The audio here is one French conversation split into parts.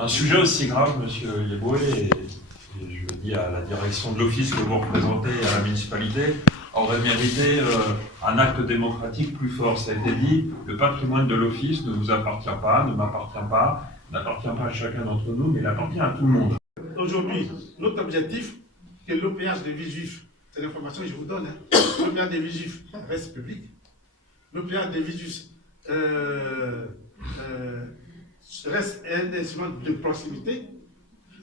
Un sujet aussi grave, monsieur Yeboué, et je le dis à la direction de l'office que vous représentez à la municipalité, aurait mérité un acte démocratique plus fort. Ça a été dit, le patrimoine de l'office ne vous appartient pas, ne m'appartient pas, n'appartient pas à chacun d'entre nous, mais il appartient à tout le monde. Aujourd'hui, notre objectif, que l'OPH des Villejuifs, c'est l'information que je vous donne, l'OPH des Villejuifs reste public, l'OPH des Villejuifs reste un instrument de proximité,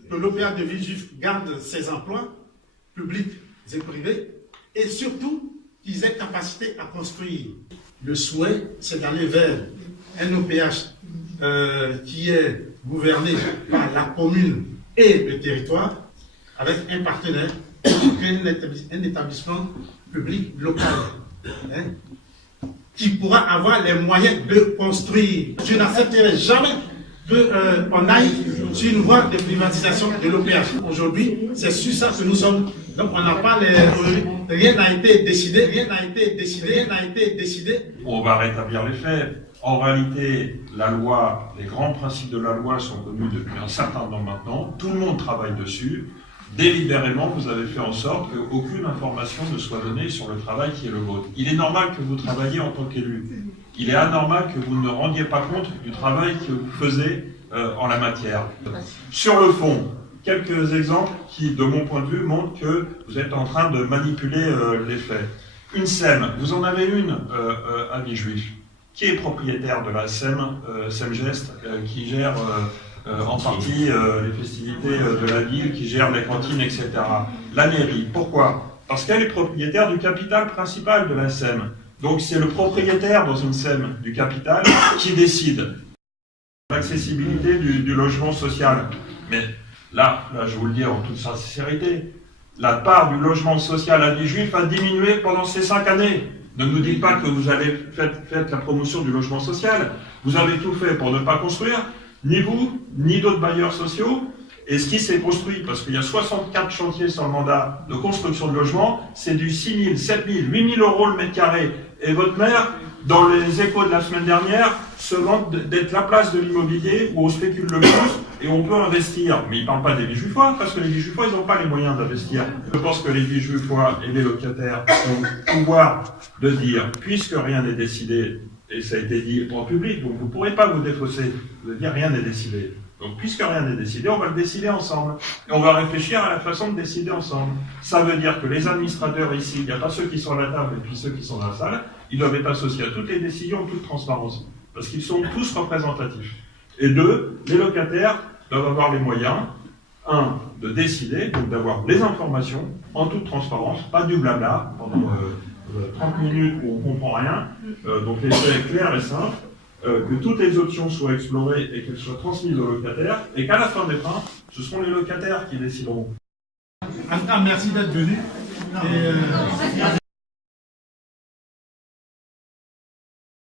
que l'OPH des Villejuifs garde ses emplois publics et privés, et surtout qu'ils aient capacité à construire. Le souhait, c'est d'aller vers un OPH qui est gouverné par la commune et le territoire, avec un partenaire, un établissement public local, qui pourra avoir les moyens de construire. Je n'accepterai jamais qu'on aille sur une voie de privatisation de l'OPH. Aujourd'hui, c'est sur ça que nous sommes. Donc on n'a pas rien n'a été décidé, On va rétablir les faits. En réalité, la loi, les grands principes de la loi sont connus depuis un certain temps maintenant. Tout le monde travaille dessus. Délibérément, vous avez fait en sorte qu'aucune information ne soit donnée sur le travail qui est le vôtre. Il est normal que vous travailliez en tant qu'élu. Il est anormal que vous ne rendiez pas compte du travail que vous faisiez en la matière. Sur le fond, quelques exemples qui, de mon point de vue, montrent que vous êtes en train de manipuler les faits. Une SEM, vous en avez une à Villejuif. Qui est propriétaire de la SEM-Gest, qui gère en partie les festivités de la ville, qui gère les cantines, etc. La mairie. Pourquoi? Parce qu'elle est propriétaire du capital principal de la SEM. Donc c'est le propriétaire dans une SEM du capital qui décide l'accessibilité du logement social. Mais là, je vous le dis en toute sincérité, la part du logement social à Villejuif a diminué pendant ces 5 années. Ne nous dites pas que vous allez faire la promotion du logement social. Vous avez tout fait pour ne pas construire, ni vous, ni d'autres bailleurs sociaux. Et ce qui s'est construit, parce qu'il y a 64 chantiers sur le mandat de construction de logements, c'est du 6 000, 7 000, 8 000 euros le mètre carré. Et votre maire, dans les échos de la semaine dernière, se vante d'être la place de l'immobilier où on spécule le plus et on peut investir. Mais il ne parle pas des Villejuifois, parce que les Villejuifois, ils n'ont pas les moyens d'investir. Je pense que les Villejuifois et les locataires ont le pouvoir de dire, puisque rien n'est décidé, et ça a été dit en public, donc vous ne pourrez pas vous défausser, de dire rien n'est décidé. Donc, puisque rien n'est décidé, on va le décider ensemble. Et on va réfléchir à la façon de décider ensemble. Ça veut dire que les administrateurs ici, il n'y a pas ceux qui sont à la table et puis ceux qui sont dans la salle, ils doivent être associés à toutes les décisions en toute transparence. Parce qu'ils sont tous représentatifs. Et 2, les locataires doivent avoir les moyens, 1, de décider, donc d'avoir les informations en toute transparence, pas du blabla pendant 30 minutes où on ne comprend rien. Donc les faits clairs et simples. Que toutes les options soient explorées et qu'elles soient transmises aux locataires, et qu'à la fin des fins, ce seront les locataires qui décideront. En tout cas, merci d'être venu.